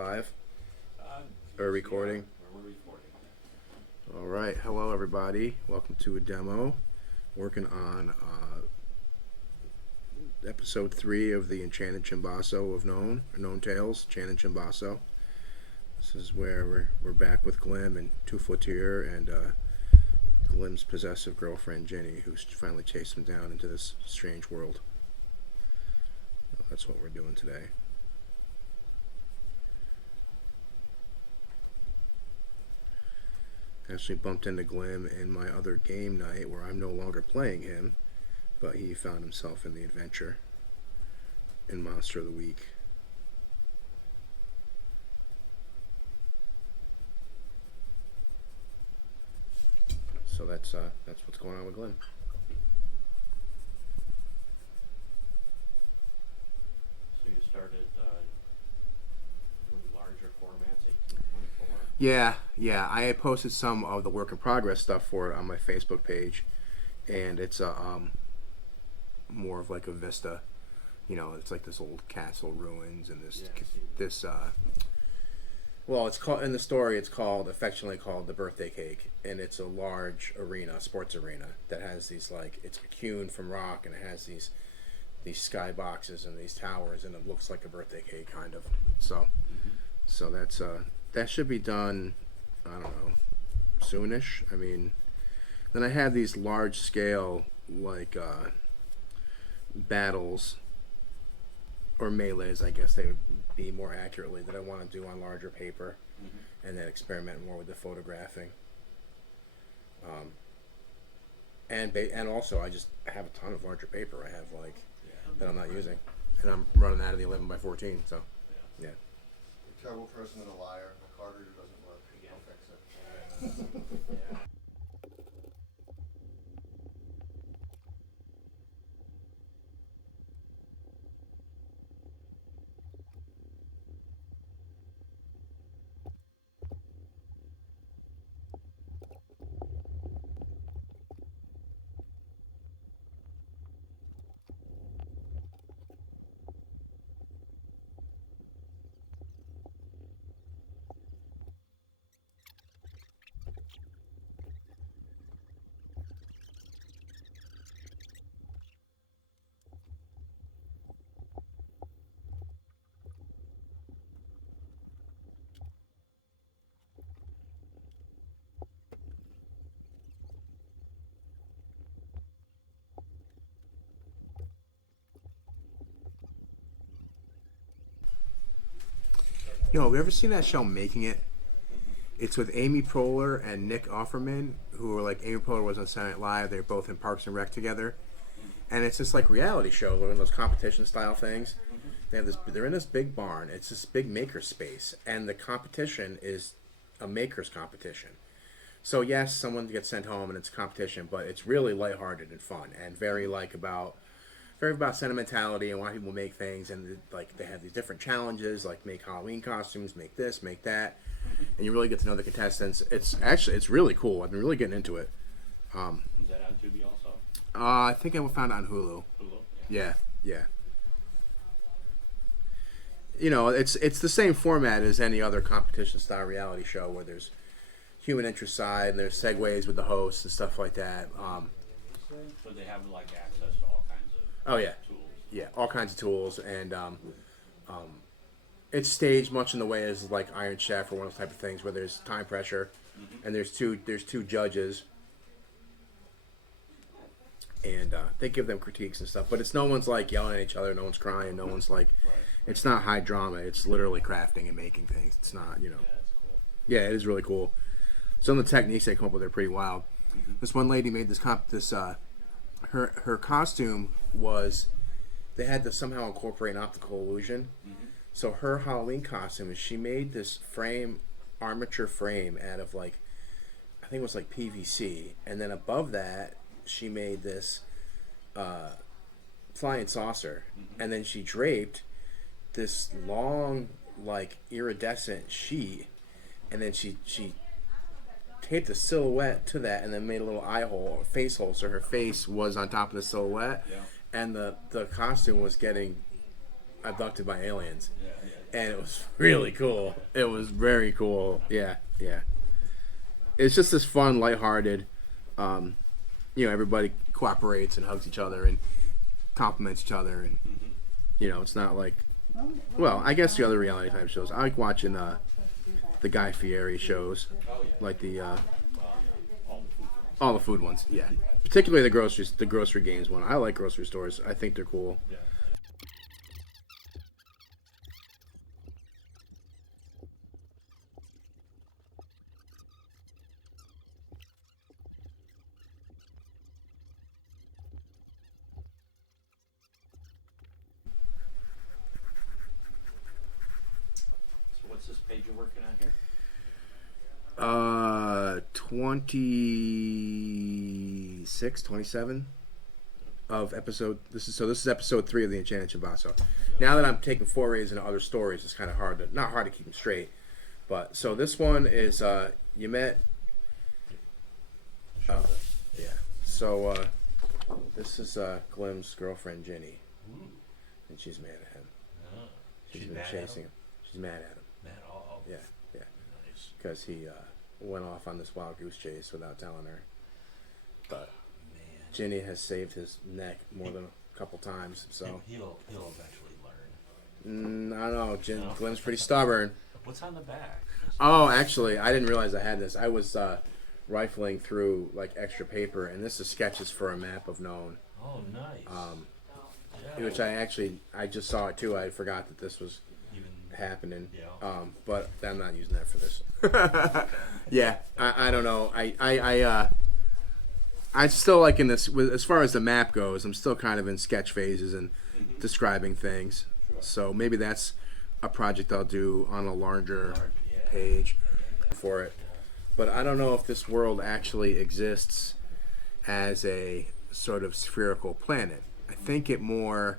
live? Or recording? We're recording. All right. Hello, everybody. Welcome to a demo. Working on episode 3 of the Enchanted Cimbasso of Gnoghn Tales. Enchanted Cimbasso. This is where we're back with Glim and Two Footier and Glim's possessive girlfriend Jenny, who's finally chased him down into this strange world. That's what we're doing today. Actually bumped into Glim in my other game night where I'm no longer playing him, but he found himself in the adventure in Monster of the Week. So that's what's going on with Glim. So you started doing larger formats, 1824? Yeah. I had posted some of the work in progress stuff for it on my Facebook page, and it's more of like a vista. You know, it's like this old castle ruins and well, it's called in the story. It's affectionately called the Birthday Cake, and it's a large arena, sports arena that has these it's hewn from rock, and it has these sky boxes and these towers, and it looks like a birthday cake kind of. So that's that should be done. I don't know, soonish. I mean, then I have these large scale battles or melees, I guess they would be more accurately, that I want to do on larger paper, and then experiment more with the photographing. And also I just have a ton of larger paper. I have that I'm not using, and I'm running out of the 11 by 14. So yeah. A terrible person and a liar. The cartridge doesn't work. I'll fix it. Yeah. Yo, have you ever seen that show Making It? It's with Amy Poehler and Nick Offerman, who are Amy Poehler was on Saturday Night Live. They're both in Parks and Rec together, and it's this reality show. They're in those competition style things. They're in this big barn. It's this big maker space, and the competition is a maker's competition. So yes, someone gets sent home and it's a competition, but it's really lighthearted and fun, and very about sentimentality and why people make things, and they have these different challenges, make Halloween costumes, make this, make that, and you really get to know the contestants. It's really cool. I've been really getting into it. Is that on Tubi also? I think I found it on Hulu. Hulu? Yeah. You know, it's the same format as any other competition style reality show where there's human interest side and there's segues with the hosts and stuff like that. So they have access to all kinds of tools. Yeah, all kinds of tools, and it's staged much in the way as Iron Chef or one of those type of things where there's time pressure, and there's two judges, and they give them critiques and stuff. But it's no one's yelling at each other, no one's crying, no one's it's not high drama. It's literally crafting and making things. It's not Yeah, that's cool. Yeah, it is really cool. Some of the techniques they come up with are pretty wild. This one lady made her costume was, they had to somehow incorporate an optical illusion. So her Halloween costume is, she made this armature frame out of I think it was PVC, and then above that she made this flying saucer, and then she draped this long iridescent sheet, and then she taped a silhouette to that, and then made a little eye hole, a face hole, so her face was on top of the silhouette, and the costume was getting abducted by aliens. and it was really cool. It was very cool. Yeah. It's just this fun, lighthearted. Everybody cooperates and hugs each other and compliments each other, and it's not like. Well, I guess the other reality type shows. I like watching the Guy Fieri shows, like the all the food ones. Yeah, particularly the grocery games one. I like grocery stores. I think they're cool. Yeah. What's this page you're working on here? 26, 27 of episode. This is episode 3 of the Enchanted Cimbasso. Now that I'm taking forays into other stories, it's kind of not hard to keep them straight. But so this one is you met. Yeah. So this is Glim's girlfriend Ginny, and she's mad at him. Oh. She's been chasing him. She's mad at him. Yeah. Nice. Because he went off on this wild goose chase without telling her. But Ginny has saved his neck more than a couple times, so He'll eventually learn. I don't know. Glim's pretty stubborn. What's on the back? Oh, actually, I didn't realize I had this. I was rifling through like extra paper, and this is sketches for a map of Gnoghn. Oh, nice. Which I just saw it too. I forgot that this was happening. Yeah. But I'm not using that for this. Yeah, I don't know. I still like in this, as far as the map goes, I'm still kind of in sketch phases and describing things. So maybe that's a project I'll do on a larger page for it. But I don't know if this world actually exists as a sort of spherical planet. I think it more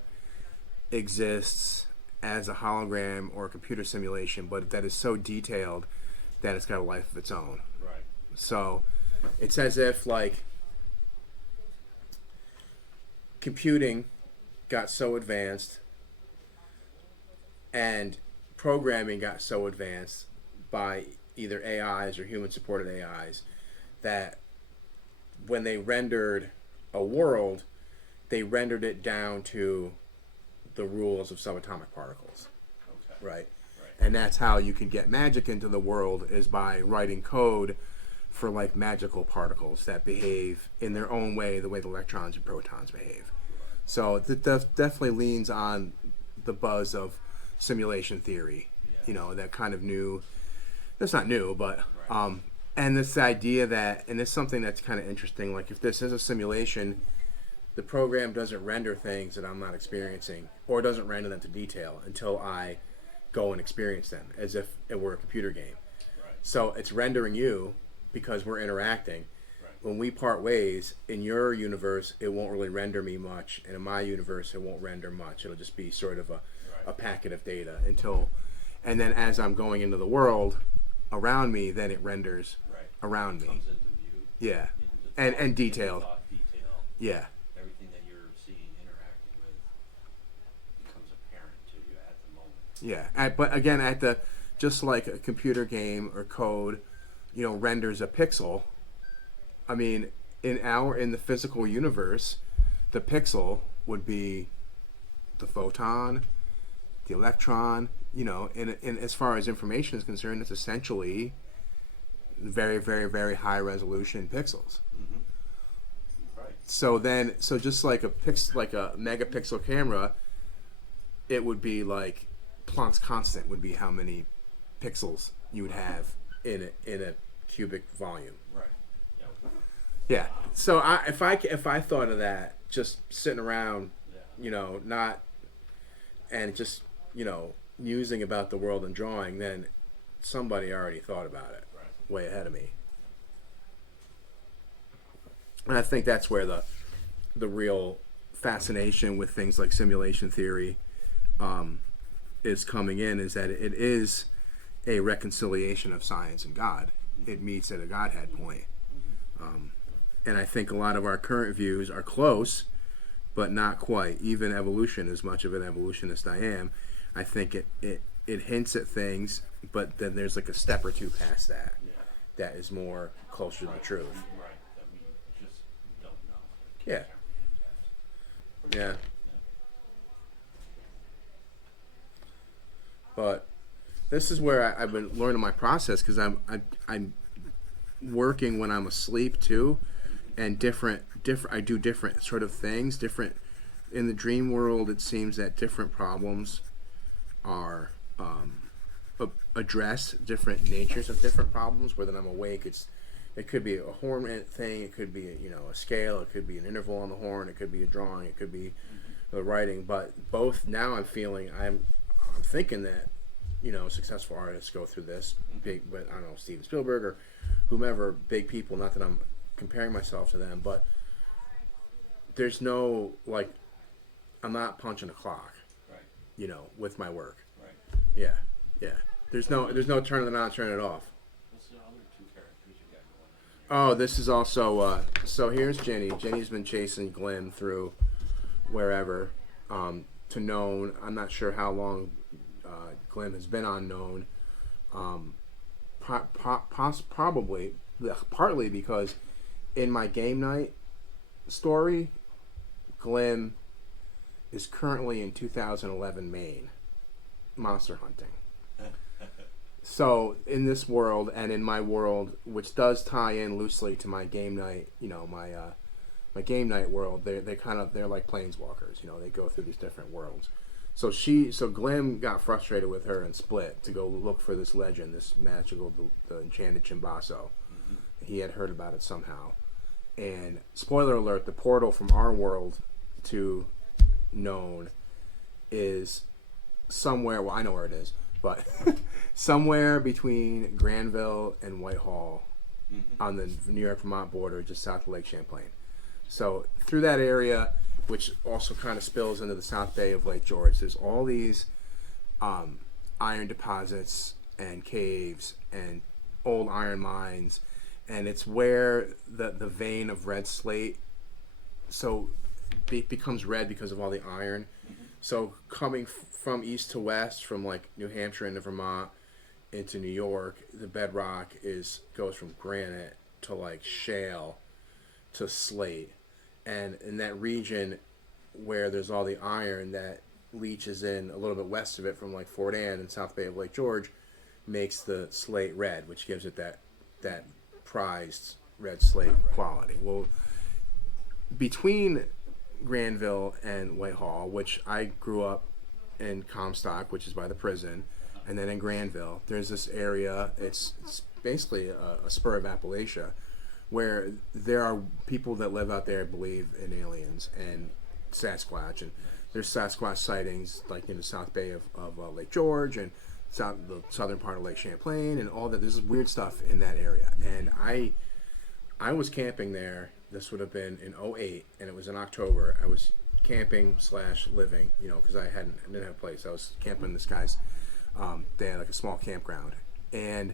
exists as a hologram or a computer simulation, but that is so detailed that it's got a life of its own. Right. So it's as if like computing got so advanced and programming got so advanced by either AIs or human supported AIs that when they rendered a world, they rendered it down to the rules of subatomic particles. Okay. Right? And that's how you can get magic into the world, is by writing code for like magical particles that behave in their own way, the way the electrons and protons behave. So it definitely leans on the buzz of simulation theory. That kind of new. That's not new, but and this idea that, and it's something that's kind of interesting. Like if this is a simulation, the program doesn't render things that I'm not experiencing, or doesn't render them to detail until I go and experience them, as if it were a computer game. Right. So it's rendering you because we're interacting. Right. When we part ways, in your universe, it won't really render me much, and in my universe, it won't render much. It'll just be sort of a packet of data and then as I'm going into the world around me, then it renders around me. Comes into view. Yeah, Into and detailed. thought, detail. Yeah. Everything that you're seeing, interacting with, becomes apparent to you at the moment. Yeah, but again, just like a computer game or code, renders a pixel. I mean, in the physical universe, the pixel would be the photon, the electron. In as far as information is concerned, it's essentially very, very, very high resolution pixels. Right. So just like a megapixel camera, it would be like Planck's constant would be how many pixels you would have in a cubic volume. Right. Yep. Yeah. So if I thought of that just sitting around, not and just musing about the world and drawing, then somebody already thought about it way ahead of me. And I think that's where the real fascination with things like simulation theory is coming in, is that it is a reconciliation of science and God. It meets at a Godhead point. And I think a lot of our current views are close, but not quite. Even evolution, as much of an evolutionist I am, I think it hints at things, but then there's like a step or two past that Yeah. that is more closer to the truth. Right. That we just don't know. Yeah. Comprehend Yeah. that. But this is where I've been learning my process, because I'm working when I'm asleep too, and different. I do different sort of things. Different in the dream world. It seems that different problems are addressed. Different natures of different problems. Whether I'm awake, it could be a horn thing. It could be a scale. It could be an interval on the horn. It could be a drawing. It could be the writing. But both now I'm thinking that successful artists go through this big, but I don't know, Steven Spielberg or whomever, big people. Not that I'm comparing myself to them, but there's no I'm not punching a clock, Right. with my work. Right. Yeah, yeah. There's no turning it on, turning it off. What's the other two characters you got going on? Oh, this is also so here's Jenny. Jenny's been chasing Glenn through wherever to Gnoghn. I'm not sure how long Glenn has been on Gnoghn. Probably partly because in my game night story, Glenn is currently in 2011 Maine, monster hunting. So in this world and in my world, which does tie in loosely to my game night, my game night world, they're like planeswalkers. They go through these different worlds. So Glenn got frustrated with her and split to go look for this legend, this magical, the Enchanted Cimbasso. Mm-hmm. He had heard about it somehow. And spoiler alert, the portal from our world to Gnoghn is somewhere, well, I know where it is, but somewhere between Granville and Whitehall on the New York-Vermont border, just south of Lake Champlain. So through that area, which also kind of spills into the South Bay of Lake George, there's all these iron deposits and caves and old iron mines, and it's where the vein of red slate becomes red because of all the iron. So coming from east to west, from like New Hampshire into Vermont into New York, the bedrock goes from granite to like shale to slate. And in that region where there's all the iron that leaches in a little bit west of it from like Fort Anne and South Bay of Lake George, makes the slate red, which gives it that prized red slate quality. Well, between Granville and Whitehall, which I grew up in Comstock, which is by the prison, and then in Granville, there's this area, it's basically a spur of Appalachia, where there are people that live out there believe in aliens and Sasquatch, and there's Sasquatch sightings like in the South Bay of Lake George and the southern part of Lake Champlain and all that. There's weird stuff in that area, and I was camping there. This would have been in 2008, and it was in October. I was camping / living, because I didn't have a place. I was camping in this guy's. They had like a small campground, and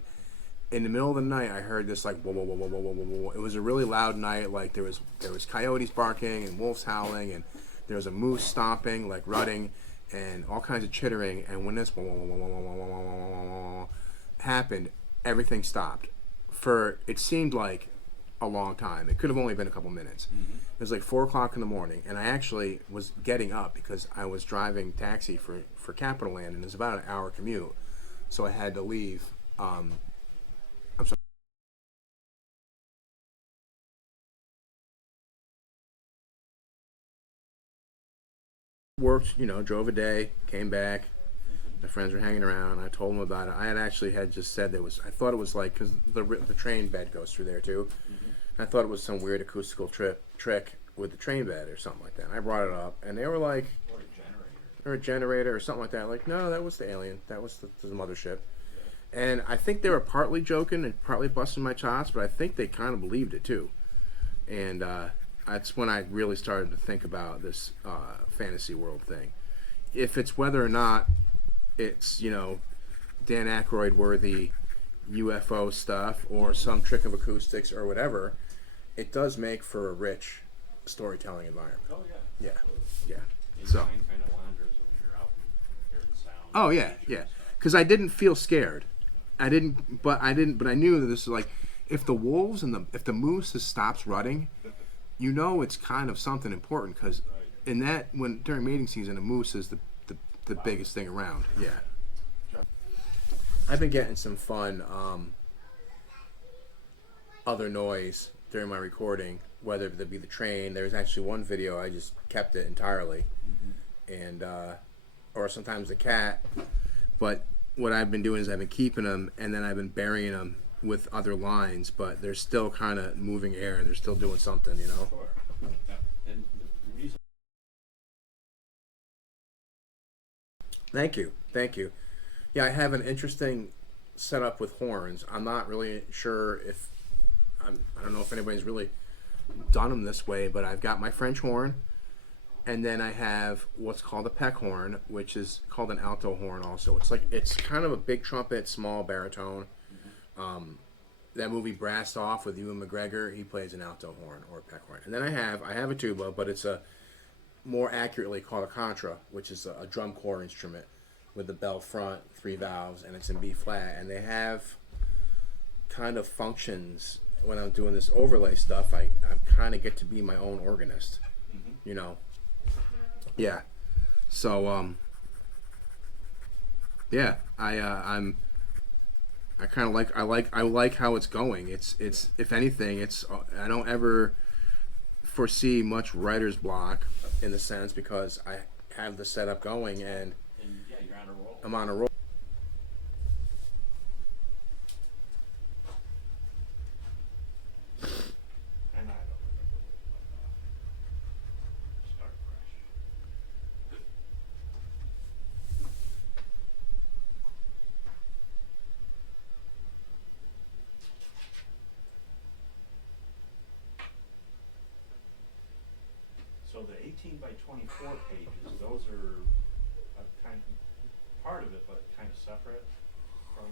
in the middle of the night, I heard this like whoa, whoa, whoa, whoa, whoa, whoa, whoa, whoa. It was a really loud night. Like there was coyotes barking and wolves howling, and there was a moose stomping, like rutting, and all kinds of chittering. And when this whoa, whoa, whoa, whoa, whoa, whoa, whoa, whoa, whoa, whoa, happened, everything stopped. For it seemed like a long time. It could have only been a couple minutes. It was like 4 o'clock in the morning, and I actually was getting up because I was driving taxi for Capital Land, and it was about an hour commute, so I had to leave. I'm sorry. Worked, drove a day, came back. My friends were hanging around, and I told them about it. I had just said I thought it was like, because the train bed goes through there too. I thought it was some weird acoustical trick with the train bed or something like that. And I brought it up, and they were like, or a generator or something like that. Like, no, that was the alien. That was the mothership. And I think they were partly joking and partly busting my chops, but I think they kind of believed it too. And that's when I really started to think about this fantasy world thing. If it's whether or not it's, Dan Aykroyd worthy UFO stuff or some trick of acoustics or whatever, it does make for a rich storytelling environment. Oh yeah. Yeah. Your So. mind kind of wanders when you're out and hearing sound. Oh yeah, yeah. because I didn't feel scared. I didn't, but I knew that this is like, if the wolves and if the moose just stops rutting, you know it's kind of something important, because in that, when during mating season, a moose is the biggest thing around. Yeah. I've been getting some fun other noise during my recording, whether it be the train. There's actually one video I just kept it entirely, and or sometimes the cat. But what I've been doing is I've been keeping them, and then I've been burying them with other lines, but they're still kind of moving air. They're still doing something, you know. Sure. Yeah. And the reason. Thank you. Yeah, I have an interesting setup with horns. I'm not really sure if I don't know if anybody's really done them this way, but I've got my French horn, and then I have what's called a peck horn, which is called an alto horn also. It's kind of a big trumpet, small baritone. That movie Brass Off with Ewan McGregor, he plays an alto horn or a peck horn. And then I have a tuba, but it's a more accurately called a contra, which is a drum corps instrument with the bell front, 3 valves, and it's in B flat. And they have kind of functions. When I'm doing this overlay stuff, I kind of get to be my own organist, you know. Yeah. So yeah, I kind of like how it's going. It's if anything, I don't ever foresee much writer's block in the sense, because I have the setup going, and Yeah, you're on a roll. I'm on a roll. And I don't remember what start fresh. So the 18 by 24 pages, those are a kind of part of it, but kind of separate from,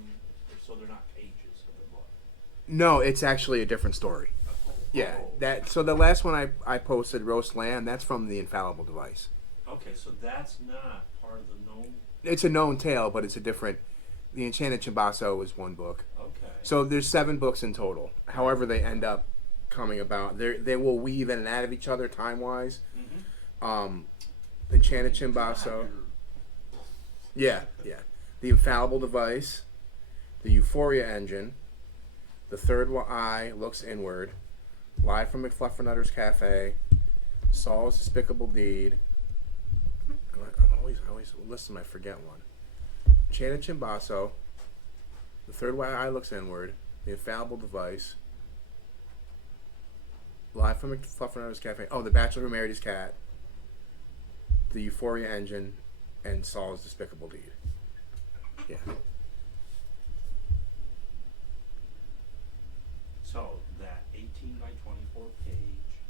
so they're not pages of the book. No, it's actually a different story. Yeah, so the last one I posted, Roast Lamb, that's from the Infallible Device. Okay, so that's not part of the Gnoghn. It's a known tale, but it's a different. The Enchanted Cimbasso is one book. Okay. So there's 7 books in total. However, they end up coming about. They will weave in and out of each other time wise. Enchanted Cimbasso. Yeah. The Infallible Device, the Euphoria Engine, the Third Eye Looks Inward, Live from McFluffernutter's Cafe, Saul's Despicable Deed. I'm always listen. I forget one. Enchanted Cimbasso, the Third Eye Looks Inward, the Infallible Device, Live from McFluffernutter's Cafe. Oh, The Bachelor Who Married His Cat, the Euphoria Engine, and Saul's Despicable Deed. Yeah. So that 18 by 24 page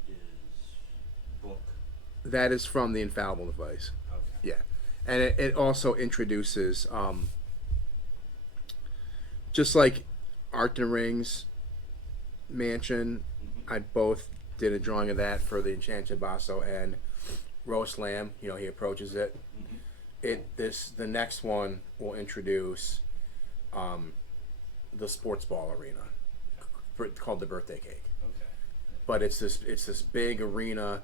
is book. That is from the Infallible Device. Okay. Yeah. And it also introduces, just like Art the Rings Mansion, I both did a drawing of that for the Enchanted Basso and Roast Lamb. You know, he approaches it. The next one will introduce the sports ball arena, called the Birthday Cake. Okay. But it's this big arena,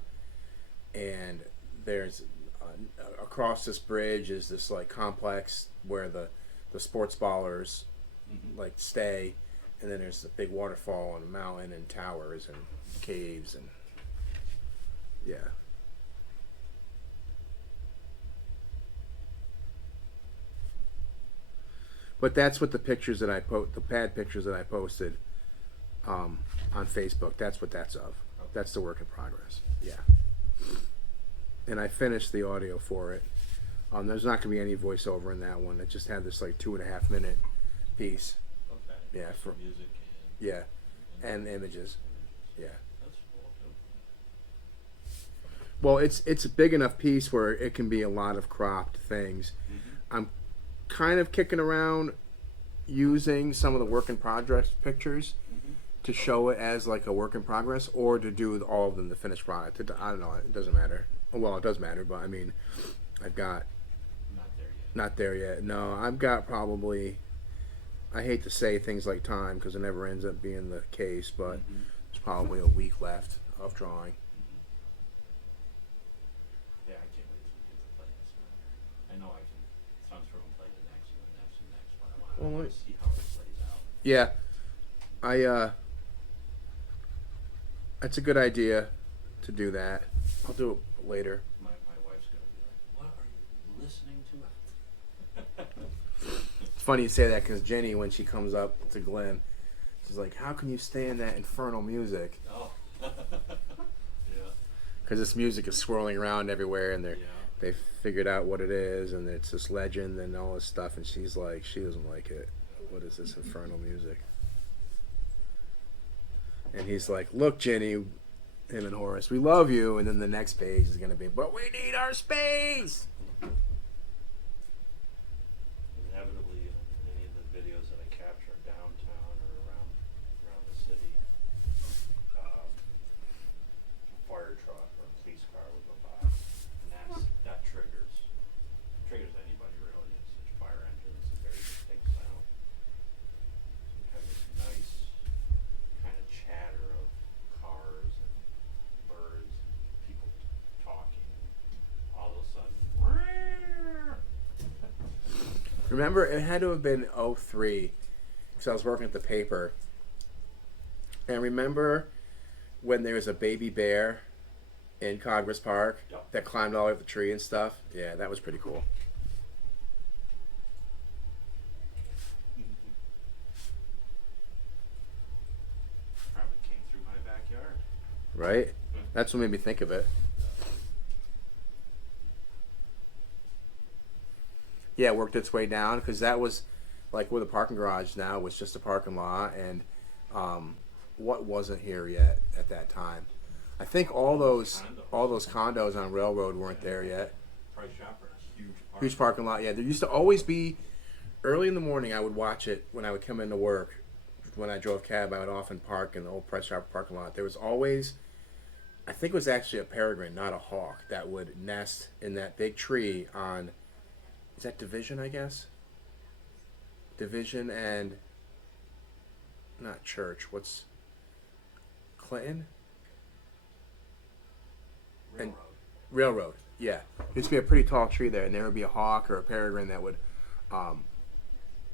and there's across this bridge is this like complex where the sports ballers like stay, and then there's a big waterfall and a mountain and towers and caves and yeah. But that's what the pictures that the pad pictures that I posted on Facebook. That's what that's of. That's the work in progress. Yeah. And I finished the audio for it. There's not going to be any voiceover in that one. It just had this like 2.5 minute piece. Okay. Yeah. For music and yeah, and images. Yeah. That's cool too. Well, it's a big enough piece where it can be a lot of cropped things. I'm kind of kicking around using some of the work in progress pictures to show it as like a work in progress, or to do all of them the finished product. I don't know. It doesn't matter. Well, it does matter, but I mean, I've got. Not there yet. Not there yet. No, I've got probably. I hate to say things like time because it never ends up being the case, but Mhm. there's probably a week left of drawing. Yeah, I can't wait till we get to play this one. I know I can sun through and play the next and the next and the next one. I Well, want to see how it plays out. yeah, I. That's a good idea to do that. I'll do it later. My wife's gonna be like, "What are you listening to?" It's funny you say that because Jenny, when she comes up to Glenn, she's like, "How can you stand that infernal music?" Oh. Yeah. Because this music is swirling around everywhere, and Yeah. they figured out what it is, and it's this legend and all this stuff. And she's like, she doesn't like it. What is this infernal music? And he's like, "Look, Jenny, him and Horace, we love you." And then the next page is gonna be, "But we need our space." Inevitably, in any of the videos that I capture downtown or around the city, a fire truck or a police car would go by, and that triggers anybody really. It's such fire engines, a very distinct sound. So you have this nice kind of chatter of cars and birds, people talking. All of a sudden, Remember, it had to have been '03 because I was working at the paper. And remember when there was a baby bear in Congress Park Yep. that climbed all over the tree and stuff? Yeah, that was pretty cool. probably came through my backyard. Right? That's what made me think of it. Yeah, it worked its way down because that was like where the parking garage now was just a parking lot, and what wasn't here yet at that time. I think all those condos on Railroad weren't there yet. Price Chopper, Huge parking lot. Yeah, there used to always be early in the morning. I would watch it when I would come into work. When I drove cab, I would often park in the old Price Chopper parking lot. There was always, I think it was actually a peregrine, not a hawk, that would nest in that big tree on. Is that Division? I guess. Division and not Church. What's Clinton? Railroad. Railroad. Yeah, there used to be a pretty tall tree there, and there would be a hawk or a peregrine that would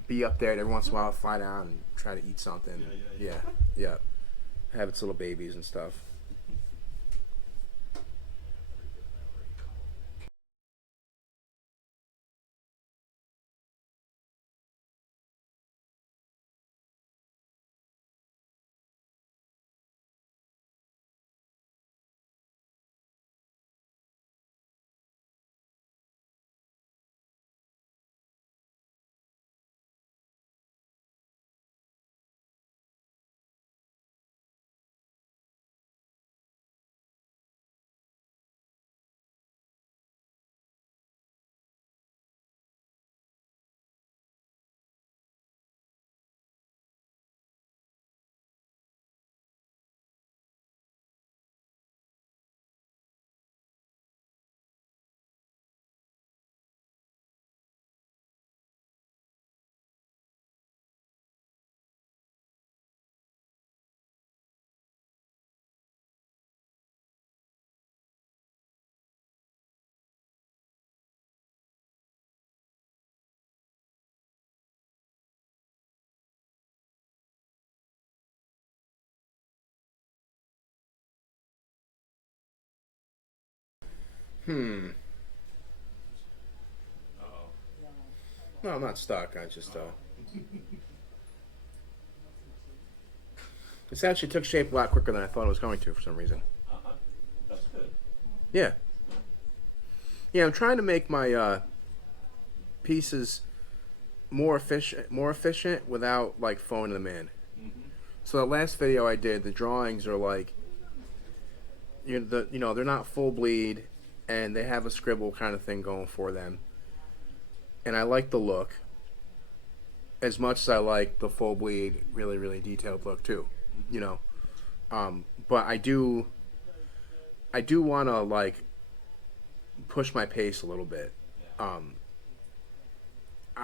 be up there, and every once in a while fly down and try to eat something. Yeah. Have its little babies and stuff. Hmm. Uh-oh. No, I'm not stuck. I just this actually took shape a lot quicker than I thought it was going to for some reason. Uh-huh. That's good. Yeah. Yeah, I'm trying to make my pieces more efficient without like phoning them in. Mm-hmm. So the last video I did, the drawings are like they're not full bleed, and they have a scribble kind of thing going for them. And I like the look as much as I like the full bleed, really really detailed look too. You know, but I do want to like push my pace a little bit. Yeah.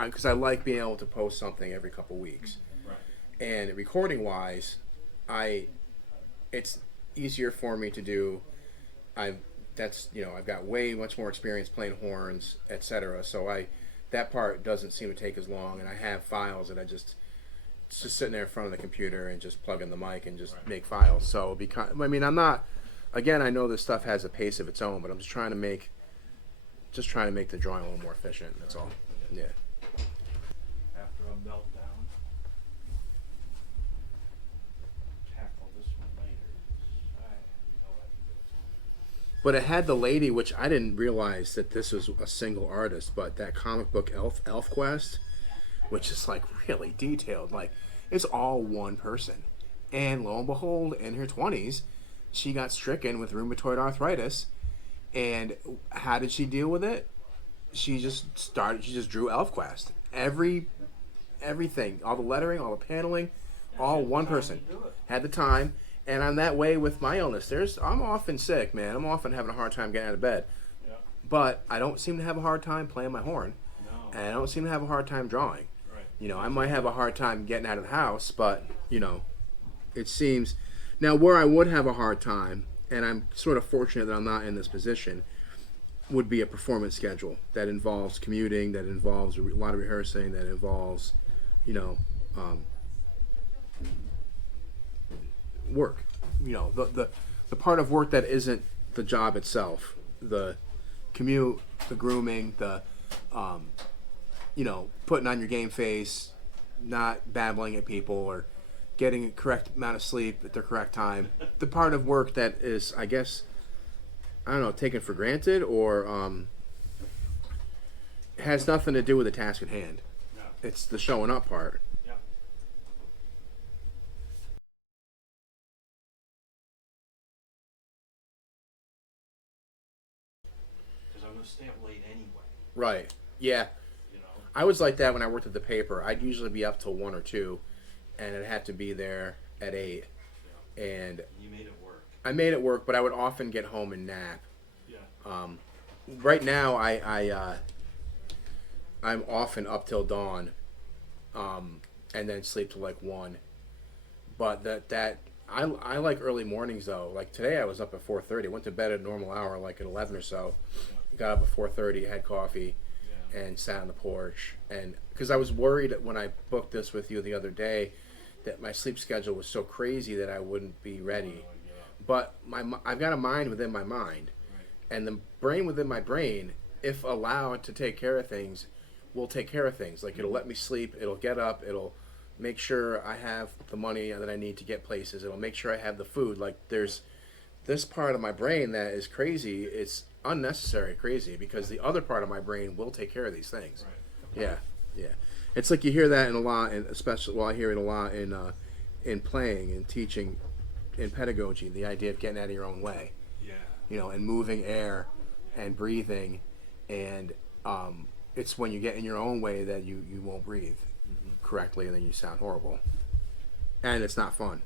because I like being able to post something every couple weeks. Right. And recording wise, it's easier for me to do. I've got way much more experience playing horns, etc. So that part doesn't seem to take as long, and I have files that it's just sitting there in front of the computer and just plug in the mic and just make files. So because I'm not. Again, I know this stuff has a pace of its own, but I'm just trying to make the drawing a little more efficient. That's all. Yeah. After a meltdown, tackle this one later. I have no idea. But it had the lady, which I didn't realize that this was a single artist, but that comic book Elf Quest, which is like really detailed. Like it's all one person. And lo and behold, in her 20s, she got stricken with rheumatoid arthritis. And how did she deal with it? She just drew ElfQuest. Everything, all the lettering, all the paneling, all one person. Had the time. And I'm that way with my illness. I'm often sick, man. I'm often having a hard time getting out of bed. Yeah. But I don't seem to have a hard time playing my horn. No. And I don't seem to have a hard time drawing. Right. I might have a hard time getting out of the house, but, it seems... Now, where I would have a hard time, and I'm sort of fortunate that I'm not in this position, would be a performance schedule that involves commuting, that involves a lot of rehearsing, that involves, work. The part of work that isn't the job itself, the commute, the grooming, the putting on your game face, not babbling at people, or getting a correct amount of sleep at the correct time. The part of work that is, I guess, I don't know, taken for granted, or has nothing to do with the task at hand. No. It's the showing up part. Yep. Because I'm going to stay up late anyway. Right. Yeah. I was like that when I worked at the paper. I'd usually be up till 1 or 2, and I'd have to be there at 8. Yeah. And You made it work. I made it work, but I would often get home and nap. Yeah. Right now, I'm often up till dawn, and then sleep till like 1. But I like early mornings though. Like today, I was up at 4:30. Went to bed at a normal hour, like at 11 or so. Got up at 4:30, had coffee, and sat on the porch. And because I was worried when I booked this with you the other day, that my sleep schedule was so crazy that I wouldn't be ready. But I've got a mind within my mind, and the brain within my brain, if allowed to take care of things, will take care of things. Like it'll let me sleep, it'll get up, it'll make sure I have the money that I need to get places, it'll make sure I have the food. Like there's this part of my brain that is crazy. It's unnecessary crazy, because the other part of my brain will take care of these things. Right. Yeah. It's like you hear that in a lot, and especially, well, I hear it a lot in playing and teaching in pedagogy, the idea of getting out of your own way. Yeah. And moving air and breathing, and it's when you get in your own way that you won't breathe correctly, and then you sound horrible, and it's not fun.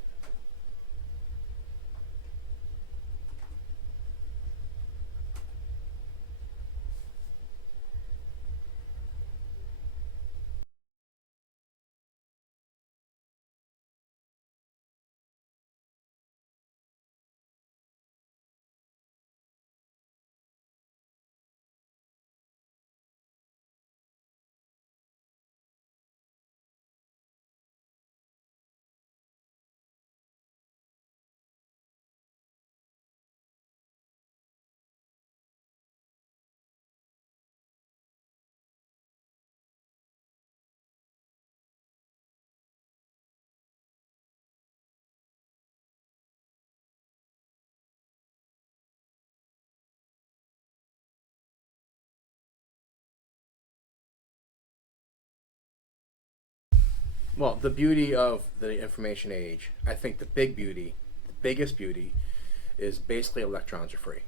Well, the beauty of the information age, I think the biggest beauty, is basically electrons are free.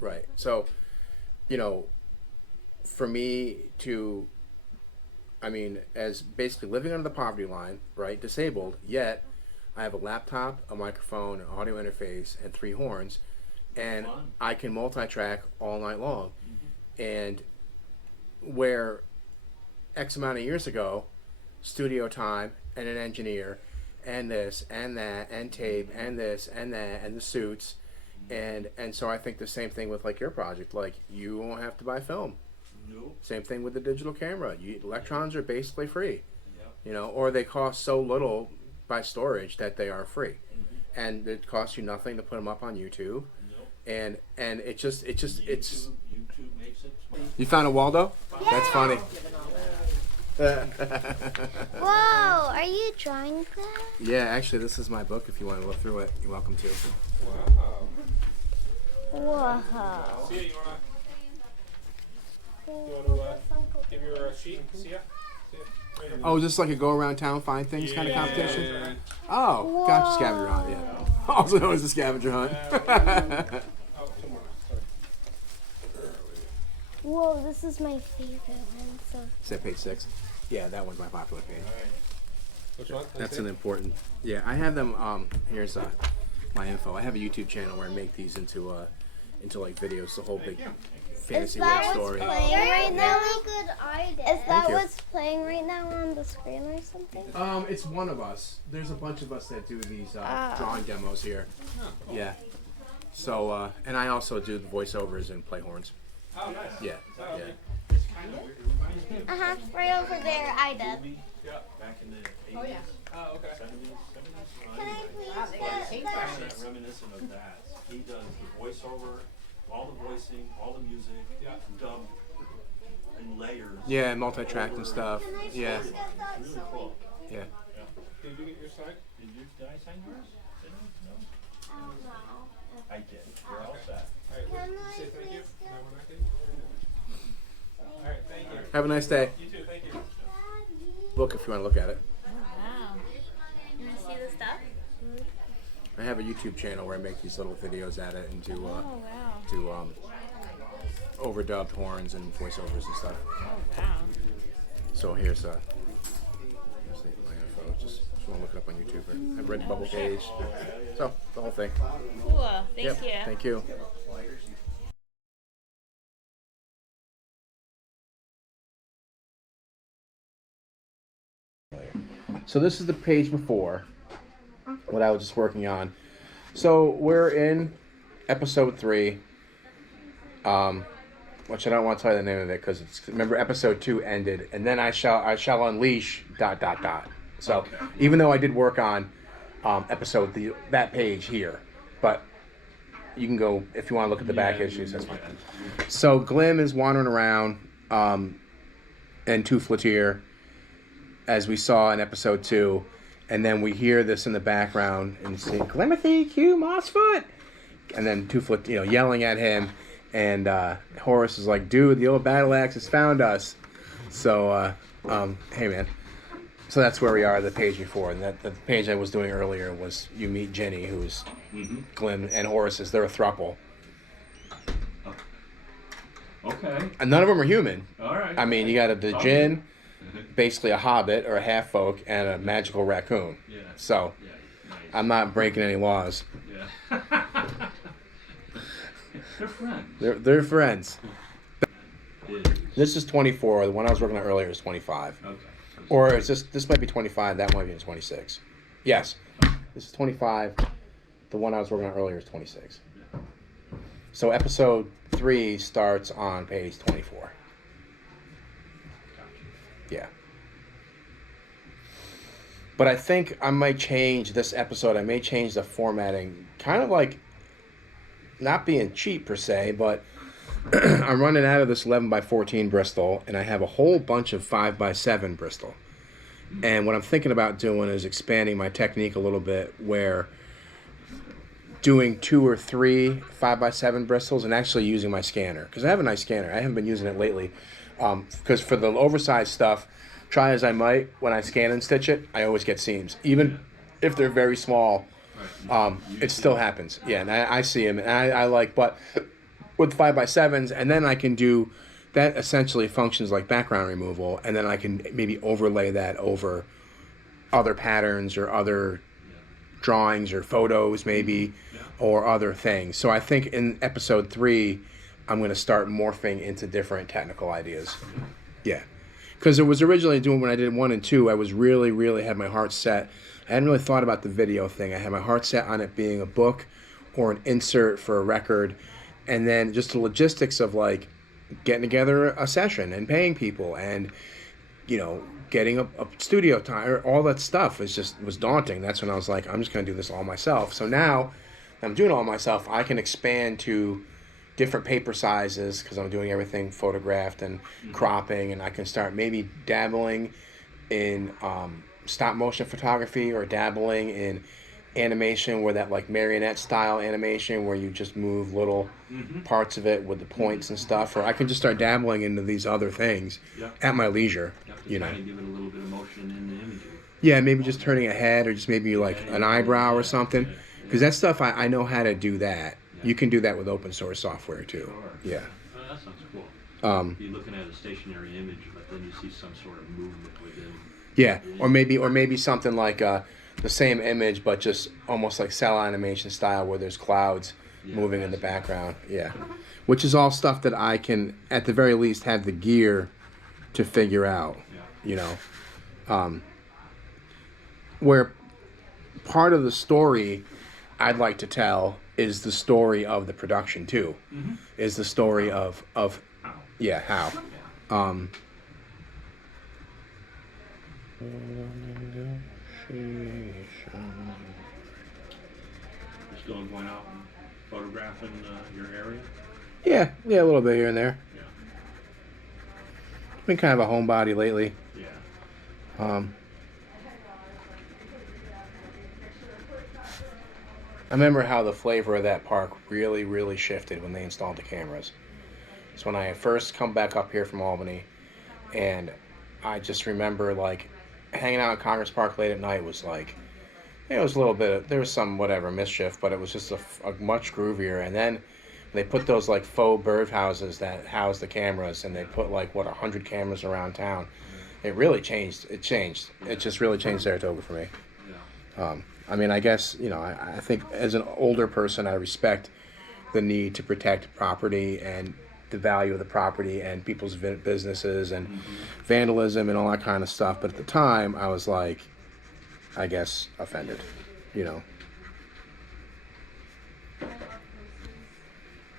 Right. So, for me to, as basically living under the poverty line, right, disabled, yet I have a laptop, a microphone, an audio interface, and 3 horns, and I can multi-track all night long. And where X amount of years ago, studio time and an engineer and this and that and tape and this and that and the suits. And so I think the same thing with like your project. Like you won't have to buy film. Nope. Same thing with the digital camera. Electrons are basically free. Yep. You know, or they cost so little by storage that they are free, and it costs you nothing to put them up on YouTube. Nope. And it's YouTube makes it. You found a Waldo? Yeah. That's funny. Whoa, are you drawing that? Yeah, actually, this is my book. If you want to look through it, you're welcome to. Whoa. See ya, you wanna give your sheet? See ya? See ya? Right over Oh, just like a go around town find things kind of Yeah. competition? Yeah. Oh, gotcha, scavenger hunt, yeah. Also known as the scavenger hunt. Oh, two more. Sorry. Whoa, this is my favorite one. So Is that page 6? Yeah, that one's my popular page. Which one? That's an important. Yeah, I have them. Here's my info. I have a YouTube channel where I make these into like videos. The whole big fantasy world story. playing right now? good idea. Is that Thank you. what's playing right now on the screen or something? It's one of us. There's a bunch of us that do these drawing demos here. Yeah. So and I also do the voiceovers and play horns. Oh, nice. Yeah. Oh, Yeah. okay. It's kind of weird. It reminds me of Right over there, I did. movie Yeah. back in the 80s, Oh, yeah. Oh, okay. 70s. Can I please Wow, they got get pink that? Kind of reminiscent of that. He does the voiceover, all the voicing, all the music, Yeah. dubbed in layers. Yeah, multi-track and stuff. Yeah. Really cool. Yeah. Did you get your sign? Did I sign yours? Did I? No. Oh, no. I did. You're all set. Alright, Can did you I say thank you? please No, get- we're not kidding? Alright, thank you. Have a nice day. You too, thank you. Book if you want to look at it. Wow. You want to see the stuff? I have a YouTube channel where I make these little videos at it and do wow. overdubbed horns and voiceovers and stuff. Wow. So here's my info. Just want to look it up on YouTube. I've read the bubble page. So the whole thing. Cool. Thank Yep. you. Thank you. So this is the page before what I was just working on. So we're in episode 3, which I don't want to tell you the name of it because it's, remember episode 2 ended, and then I shall unleash ... So even though I did work on that page here, but you can go if you want to look at the back issues. That's fine. So Glim is wandering around, and Toufletier, as we saw in episode 2, and then we hear this in the background and see Glimothy Q Mossfoot, and then Toufletier, yelling at him, and Horace is like, "Dude, the old battle axe has found us." So, hey man. So that's where we are, the page before, and the page I was doing earlier was you meet Jenny, who's Glim and Horace's. They're a throuple, Okay. and none of them are human. All right. I mean, you got the djinn, basically a hobbit or a half folk, and a magical raccoon. Yeah. So Yeah. Nice. I'm not breaking any laws. Yeah. They're friends. They're friends. It is. This is 24. The one I was working on earlier is 25. Okay. Or it's just this might be 25. That might be 26. Yes, this is 25. The one I was working on earlier is 26. So episode 3 starts on page 24. Yeah. But I think I might change this episode. I may change the formatting. Kind of like not being cheap per se, but I'm running out of this 11x14 Bristol, and I have a whole bunch of 5x7 Bristol. And what I'm thinking about doing is expanding my technique a little bit, where doing 2 or 3 5x7 Bristols and actually using my scanner, because I have a nice scanner. I haven't been using it lately, because for the oversized stuff, try as I might, when I scan and stitch it, I always get seams, even if they're very small. It still happens. Yeah, and I see them, and I like, but with 5x7s, and then I can do that. Essentially functions like background removal, and then I can maybe overlay that over other patterns or other drawings or photos maybe, or other things. So I think in episode 3 I'm going to start morphing into different technical ideas. Yeah, Because it was originally doing when I did 1 and 2, I was really had my heart set. I hadn't really thought about the video thing. I had my heart set on it being a book or an insert for a record, and then just the logistics of like getting together a session and paying people and getting a studio time, all that stuff was daunting. That's when I was like, I'm just going to do this all myself. So now that I'm doing it all myself, I can expand to different paper sizes because I'm doing everything photographed and cropping, and I can start maybe dabbling in stop motion photography or dabbling in animation where that like marionette style animation where you just move little parts of it with the points and stuff, or I can just start dabbling into these other things at my leisure. Kind of give it a little bit of motion in the imagery. Yeah, maybe just turning a head or just maybe like an eyebrow or something, because that stuff I know how to do that. You can do that with open source software too. Sure. Yeah. Oh, that sounds cool. You're looking at a stationary image, but then you see some sort of movement within. Yeah, or maybe something like the same image, but just almost like cell animation style, where there's clouds moving in the background. Yeah, which is all stuff that I can, at the very least, have the gear to figure out. Where part of the story I'd like to tell is the story of the production too. Is the story of how. Still going out and photographing your area? Yeah, a little bit here and there. Yeah. Been kind of a homebody lately. Yeah. I remember how the flavor of that park really shifted when they installed the cameras. It's when I had first come back up here from Albany, and I just remember like hanging out in Congress Park late at night was like, it was a little bit, there was some whatever mischief, but it was just a much groovier. And then they put those like faux bird houses that house the cameras, and they put like 100 cameras around town. It really changed. It just really changed Saratoga for me. Yeah. I mean, I guess, I think as an older person, I respect the need to protect property and the value of the property and people's businesses and vandalism and all that kind of stuff. But at the time, I was like, I guess, offended,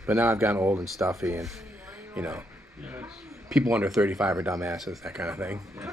But now I've gotten old and stuffy and, Yeah, it's, people under 35 are dumbasses, that kind of thing. yeah.